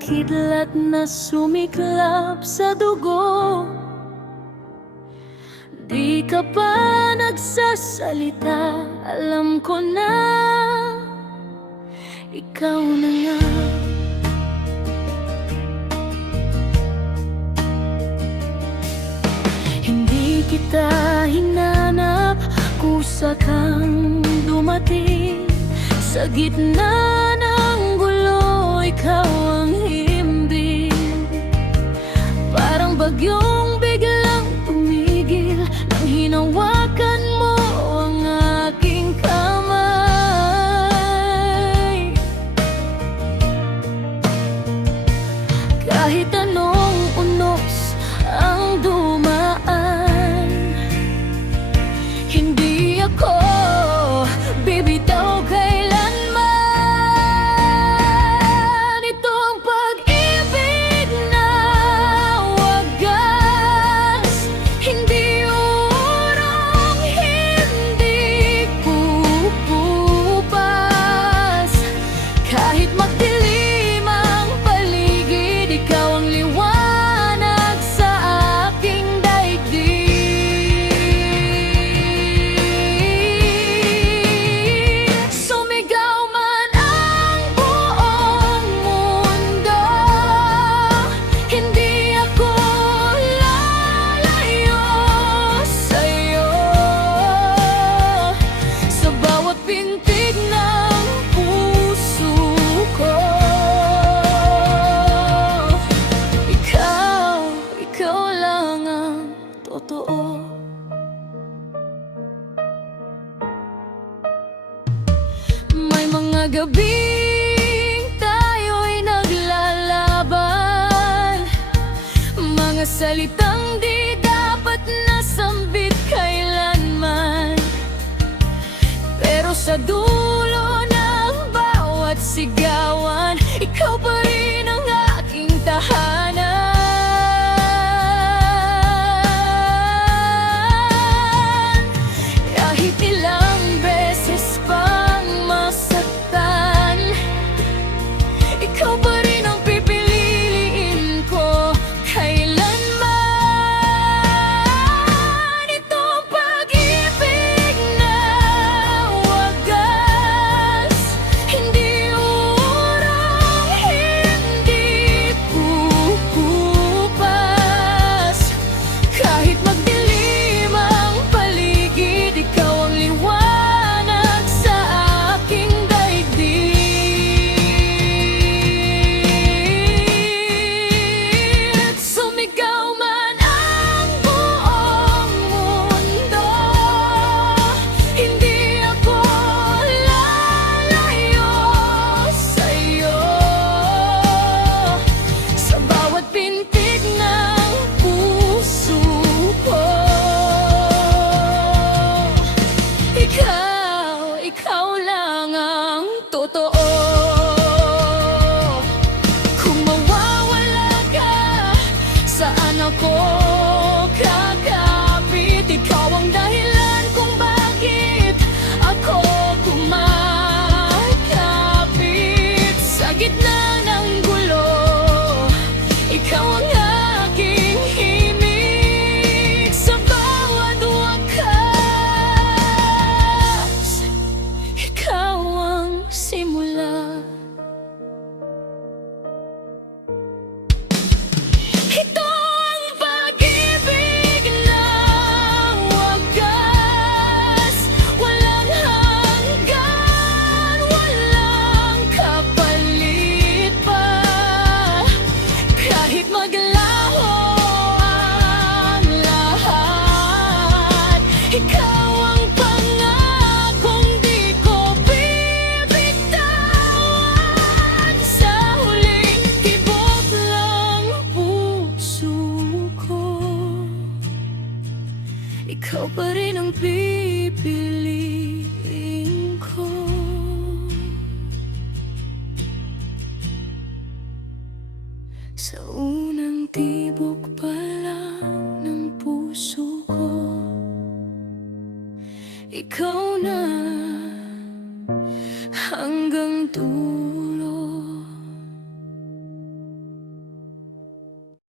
kidlat na sumiklap sa dugo. Di ka pa nagsasalita, alam ko na ikaw na nga. Hindi kita hinanap, kusa kang dumating. Sa gitna ng gulo, ikaw ang himbing. Parang bagyong biglang tumigil nang hinawakan mo ang aking kamay. Kahit anong unos ang dumaan, hindi ako bibitaw kailanman. Ito ang pag-ibig na wagas, hindi urong, hindi pupupas. Kahit magdilim ang paligid, ikaw ang liwanag sa aking daigdig. Sumigaw man ang buong mundo, hindi ako lalayo sa'yo. Sa bawat pintig ng puso ko, ikaw lang ang totoo. May mga gabing tayo'y naglalaban, mga salitang di dapat nasambit kailanman. Pero sa dulo ng bawat sigawan, ikaw pa rin ang aking tahanan. Kahit ilang beses pang masaktan, ikaw pa rin ang pipiliin ko kailanman. Ito ang pag-ibig na wagas, hindi urong, hindi pupupas. Kahit magdilim ang paligid, ikaw ang liwanag sa aking daigdig. Sumigaw man ang buong mundo, hindi ako lalayo sa'yo. Sa bawat pintig ng puso ko, ikaw lang ang totoo. Kung mawawala ka, saan ako kakapit? Ikaw ang dahilan kung bakit ako kumakapit. Sa gitna ng gulo, ikaw ang aking himig. Sa bawat wakas, ikaw ang simula. Ito ang pag-ibig na wagas, walang hanggan, walang kapalit pa. Kahit maglaho ang lahat, ikaw ang pangakong di ko bibitawan. Sa huling tibok ng puso ko, ikaw pa rin ang pipiliin ko. Sa unang tibok pa lang ng puso ko, ikaw na hanggang dulo.